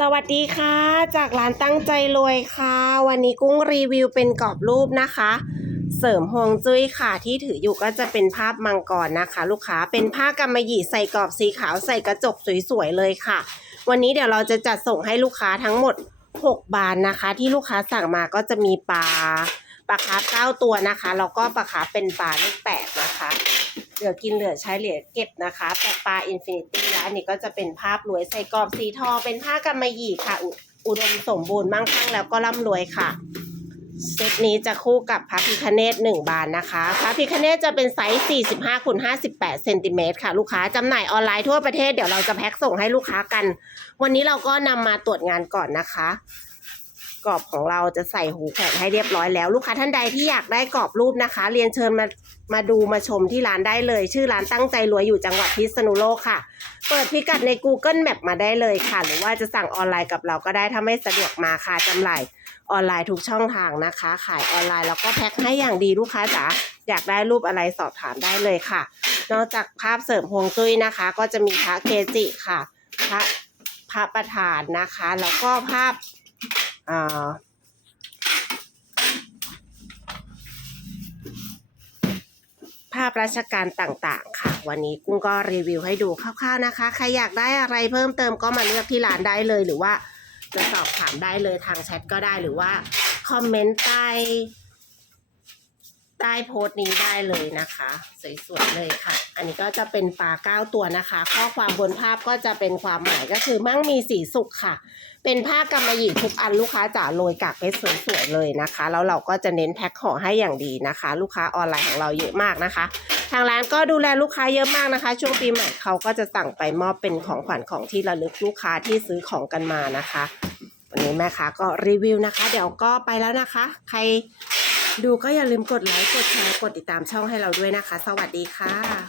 สวัสดีค่ะ จากร้านตั้งใจรวยค่ะ วันนี้กุ้งรีวิวเป็นกรอบรูปนะคะ เสริมฮวงจุ้ยค่ะ ที่ถืออยู่ก็จะเป็นภาพมังกรนะคะ ลูกค้าเป็นผ้ากำมะหยี่ใส่กรอบสีขาวใส่กระจกสวยๆเลยค่ะ วันนี้เดี๋ยวเราจะจัดส่งให้ลูกค้าทั้งหมด 6 บานนะคะ ที่ลูกค้าสั่งมาก็จะมีปลาปลาคาร์ฟเก้าตัวนะคะ แล้วก็ปลาคาร์ฟเป็นปลาเลขแปดนะคะ เหลือกินเหลือใช้เหลือเก็บนะคะแต่ปลาอินฟินิตี้ อันนี้ก็จะเป็นภาพรวยใส่กรอบสีทองเป็นผ้ากำมะหยี่ค่ะอุอุดมสมบูรณ์มั่งคั่งแล้วก็ร่ำรวยค่ะเซตนี้จะคู่กับพระพิคเนตหนึ่งบานนะคะ พระพิคเนตจะเป็นไซส์45คูณ58เซนติเมตรค่ะ ลูกค้าจำหน่ายออนไลน์ทั่วประเทศเดี๋ยวเราจะแพ็คส่งให้ลูกค้ากัน วันนี้เราก็นำมาตรวจงานก่อนนะคะ กรอบของเราจะใส่หูแขวนให้เรียบร้อยแล้ว ลูกค้าท่านใดที่อยากได้กรอบรูปนะคะ เรียนเชิญมามาดูมาชมที่ร้านได้เลย ชื่อร้านตั้งใจรวยอยู่จังหวัดพิษณุโลกค่ะ เปิดพิกัดใน Google Map มาได้เลยค่ะ หรือว่าจะสั่งออนไลน์กับเราก็ได้ถ้าไม่สะดวกมาค่ะจำหน่ายออนไลน์ทุกช่องทางนะคะ ขายออนไลน์แล้วก็แพ็คให้อย่างดีลูกค้าจ๋าอยากได้รูปอะไรสอบถามได้เลยค่ะ นอกจากภาพเสริมฮวงจุ้ยนะคะ ก็จะมีพระเกจิค่ะพระพระประธานนะคะ แล้วก็ภาพ อ่าภาพราชการต่างๆ ค่ะ วันนี้กุ้งก็รีวิวให้ดูคร่าวๆนะคะ ใครอยากได้อะไรเพิ่มเติมก็มาเลือกที่ร้านได้เลย หรือว่าจะสอบถามได้เลยทางแชทก็ได้หรือว่าคอมเมนต์ใต้ ใต้โพสต์นี้ได้เลยนะคะ สวยๆเลยค่ะ อันนี้ก็จะเป็นปลาเก้าตัวนะคะ ข้อความบนภาพก็จะเป็นความหมายก็คือมั่งมีสีสุขค่ะ เป็นผ้ากำมะหยี่ทุกอันลูกค้าจ๋าโรยกากเพชรสวยๆเลยนะคะ แล้วเราก็จะเน้นแพ็คห่อให้อย่างดีนะคะ ลูกค้าออนไลน์ของเราเยอะมากนะคะ ทางร้านก็ดูแลลูกค้าเยอะมากนะคะ ช่วงปีใหม่เขาก็จะสั่งไปมอบเป็นของขวัญของที่ระลึกลูกค้าที่ซื้อของกันมานะคะวันนี้แม่ค้าก็รีวิวนะคะ เดี๋ยวก็ไปแล้วนะคะ ใคร ดูก็อย่าลืมกดไลค์ กดแชร์ กดติดตามช่องให้เราด้วยนะคะ สวัสดีค่ะ